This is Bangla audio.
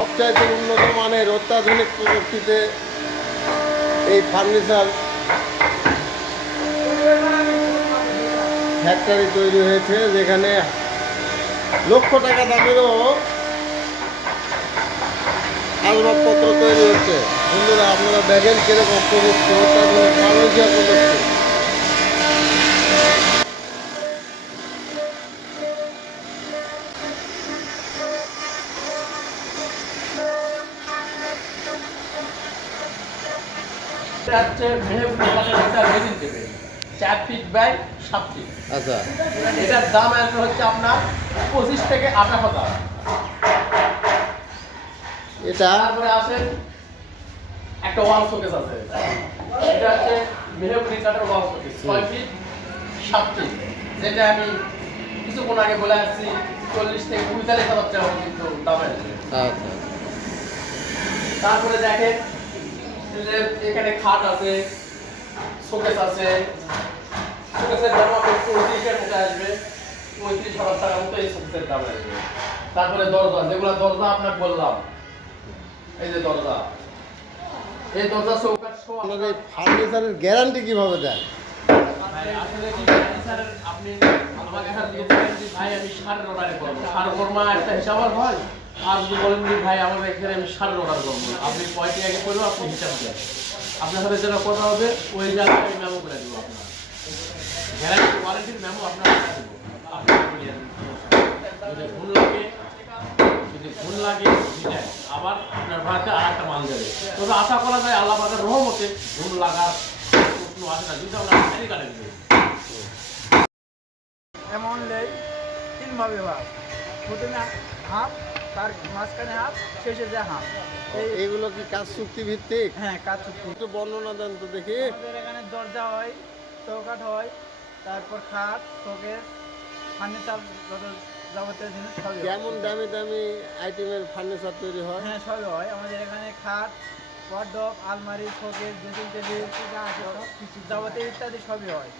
সবচাইতে উন্নত মানের অত্যাধুনিক প্রযুক্তিতে এই ফার্নিচার ফ্যাক্টরি তৈরি হয়েছে, যেখানে লক্ষ টাকা দামেরও আসবাবপত্র তৈরি হচ্ছে। বন্ধুরা, আপনারা দেখেন কিরকম প্রযুক্তি, অত্যাধুনিক মালয়েশিয়া প্রযুক্তি। হচ্ছে একটা raising table 4 feet by 7 feet. আচ্ছা, এটার দাম আসবে হচ্ছে আপনার 25 থেকে 28 হাজার। এটা তারপরে আছে একটা ওয়াল শোকেস আছে, এটা হচ্ছে মেহগনি কাঠের ওয়াল শোকেস 6 ফিট 7 ফিট, যেটা আমি কিছুক্ষণ আগে বলে আসছি 40 থেকে 45 হাজার টাকা কিন্তু দাম আসবে। আচ্ছা, তারপরে দেখেন যে এখানে খাট আছে, শোকেস আছে। শোকেসের দাম আপনার 35-এর মতো আসবে, 35,000 টাকার মতো এই শোকেসের দাম আসবে। তারপরে দরজা, যেগুলো দরজা আপনাকে বললাম, এই যে দরজা, এই দরজা চৌকাঠ সহ আপনার এই ফার্নিচারের গ্যারান্টি কিভাবে দেন? আসলে কি স্যার, আপনি আমাকে কাছে জিজ্ঞেস করেন যে ভাই আমি সারের অর্ডারে করবো, সার কর্মা একটা হিসাব হয়। আর যদি বলেন যে ভাই আমাদের এখানে আমি সারের অর্ডার করবো, আপনি কয়টি আগে করবো আপনি হিসাব দেন, আপনার সাথে যেটা কথা হবে ওই জায়গায় আমি মেমো করে দেবো। আপনার গ্যারান্টি ওয়ারেন্টির মেমো আপনার দেবো, আপনি নিয়ে আসবেন। যদি ভুল লাগে দিলেন, আবার আপনার ভাড়াতে আর একটা মাল দেবে। তবে আশা করা যায় আল্লাহ পাকের রহমতে ভুল লাগার প্রশ্ন আসে না, যদি আমরা আইডি কার্ডে দিই। এমন লেই 3 ভাবে ভাগ, প্রথমে হাফ, তার মাঝখানে হাফ, শেষে যে হাফ। এগুলো কি কাজ চুক্তি ভিত্তিক? হ্যাঁ, কাজ চুক্তি। একটু বর্ণনা দেন তো দেখি। আমাদের এখানে দরজা হয়, চৌকাঠ হয়, তারপর খাট, শোকেস, ফার্নিচার, যত যাবতীয় জিনিস সবই হয়। কেমন দামি দামি আইটেমের ফার্নিচার তৈরি হয়? হ্যাঁ, সবই হয়। আমাদের এখানে খাট, ওয়ার্ডরোব, আলমারি, শোকেস, ড্রেসিং টেবিল, যা আছে সব কিছু যাবতীয় ইত্যাদি সবই হয়।